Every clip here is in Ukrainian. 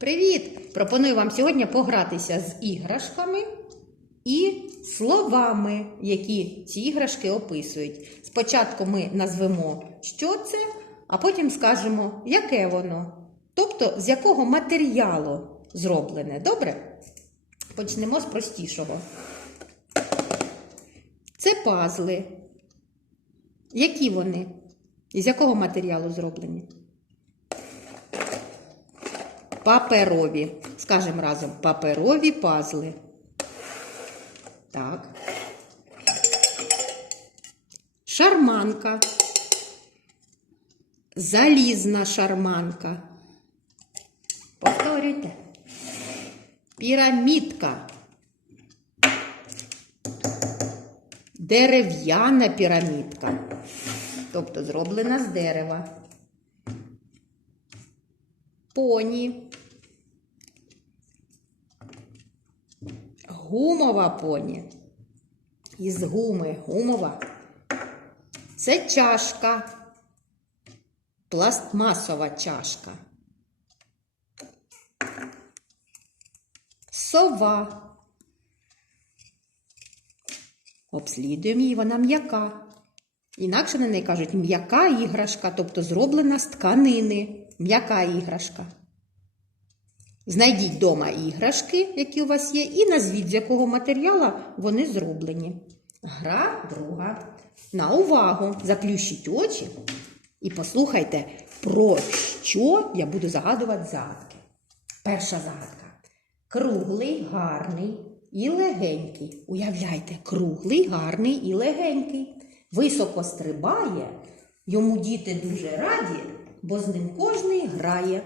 Привіт! Пропоную вам сьогодні погратися з іграшками і словами, які ці іграшки описують. Спочатку ми назвемо, що це, а потім скажемо, яке воно. Тобто, з якого матеріалу зроблене. Добре? Почнемо з простішого. Це пазли. Які вони? З якого матеріалу зроблені? Паперові. Скажемо разом, паперові пазли. Так. Шарманка. Залізна шарманка. Повторюйте. Пірамідка. Дерев'яна пірамідка. Тобто зроблена з дерева. Поні. Гумова поні. Із гуми гумова. Це чашка. Пластмасова чашка. Сова. Обслідуємо її, вона м'яка. Інакше на неї кажуть м'яка іграшка, тобто зроблена з тканини. М'яка іграшка. Знайдіть вдома іграшки, які у вас є, і назвіть, з якого матеріалу вони зроблені. Гра друга. На увагу! Заплющіть очі і послухайте, про що я буду загадувати загадки. Перша загадка. Круглий, гарний і легенький. Уявляйте, круглий, гарний і легенький. Високо стрибає, йому діти дуже раді, бо з ним кожний грає.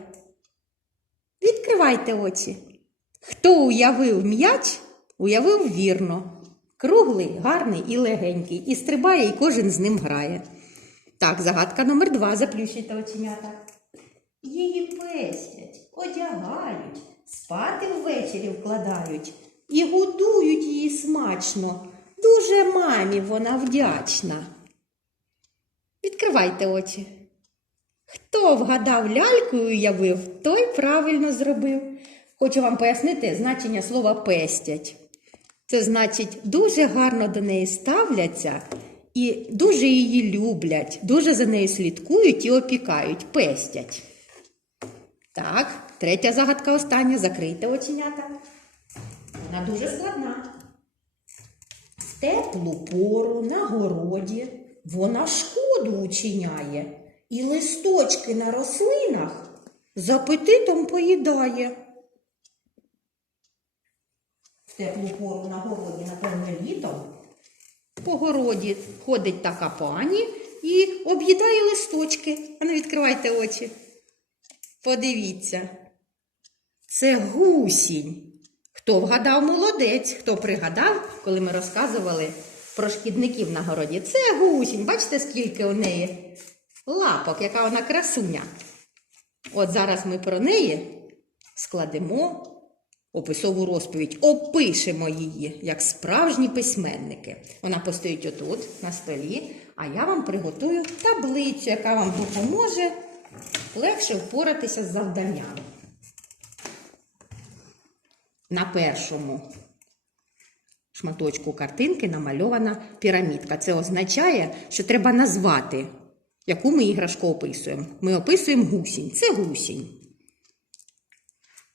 Відкривайте очі. Хто уявив м'яч, уявив вірно. Круглий, гарний і легенький. І стрибає, і кожен з ним грає. Так, загадка номер два. Заплющуйте оченята. Її пестять, одягають, спати ввечері вкладають і годують її смачно. Дуже мамі вона вдячна. Відкривайте очі. Хто вгадав ляльку і уявив, той правильно зробив. Хочу вам пояснити значення слова пестять. Це значить, дуже гарно до неї ставляться і дуже її люблять, дуже за нею слідкують і опікають, пестять. Так, третя загадка остання. Закрийте оченята. Вона дуже складна. Теплу пору на городі вона шкоду учиняє і листочки на рослинах з апетитом поїдає. В теплу пору на городі, напевно, літом. По городі ходить така пані і об'їдає листочки. А ну відкривайте очі. Подивіться. Це гусінь. Хто вгадав молодець, хто пригадав, коли ми розказували про шкідників на городі. Це гусінь. Бачите, скільки у неї лапок, яка вона красуня. От зараз ми про неї складемо описову розповідь, опишемо її, як справжні письменники. Вона постоїть отут, на столі, а я вам приготую таблицю, яка вам допоможе легше впоратися з завданням. На першому шматочку картинки намальована пірамідка. Це означає, що треба назвати, яку ми іграшку описуємо. Ми описуємо гусінь. Це гусінь.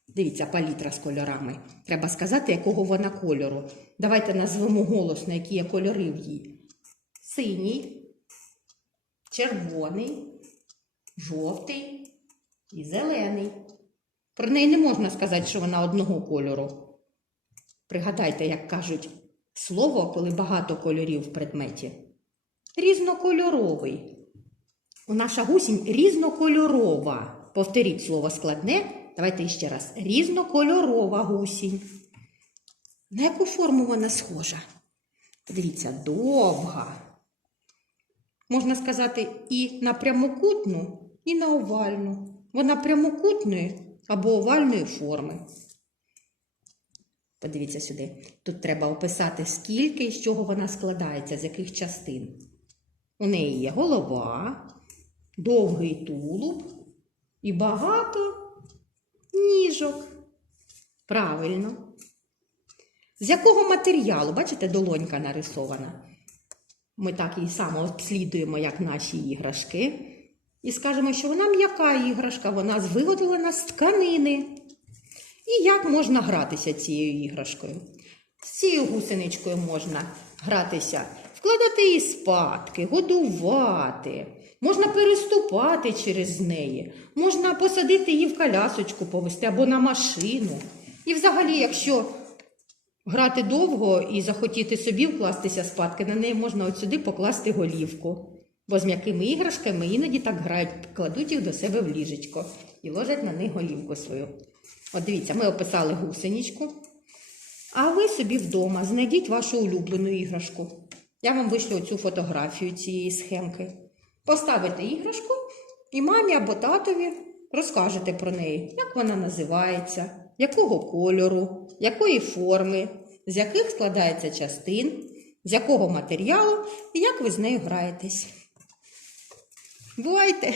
Дивіться, палітра з кольорами. Треба сказати, якого вона кольору. Давайте назвемо голосно, які є кольори в її. Синій, червоний, жовтий і зелений. Про неї не можна сказати, що вона одного кольору. Пригадайте, як кажуть слово, коли багато кольорів в предметі. Різнокольоровий. Наша гусінь різнокольорова. Повторіть слово складне. Давайте ще раз. Різнокольорова гусінь. На яку форму вона схожа? Подивіться, довга. Можна сказати, і на прямокутну, і на овальну. Вона прямокутної або овальної форми. Подивіться сюди. Тут треба описати, скільки і з чого вона складається, з яких частин. У неї є голова, довгий тулуб і багато Сніжок. Правильно. З якого матеріалу? Бачите, долонька нарисована. Ми так і само обслідуємо, як наші іграшки. І скажемо, що вона м'яка іграшка, вона виготовлена з тканини. І як можна гратися цією іграшкою? З цією гусеничкою можна гратися, вкладати її спадки, годувати, можна переступати через неї, можна посадити її в колясочку повести або на машину. І взагалі, якщо грати довго і захотіти собі вкластися спадки, на неї можна от сюди покласти голівку. Бо з м'якими іграшками іноді так грають, кладуть їх до себе в ліжечко і ложать на них голівку свою. От дивіться, ми описали гусеничку. А ви собі вдома знайдіть вашу улюблену іграшку. Я вам вишлю цю фотографію цієї схемки. Поставите іграшку і мамі або татові розкажете про неї, як вона називається, якого кольору, якої форми, з яких складається частин, з якого матеріалу і як ви з нею граєтесь. Бувайте!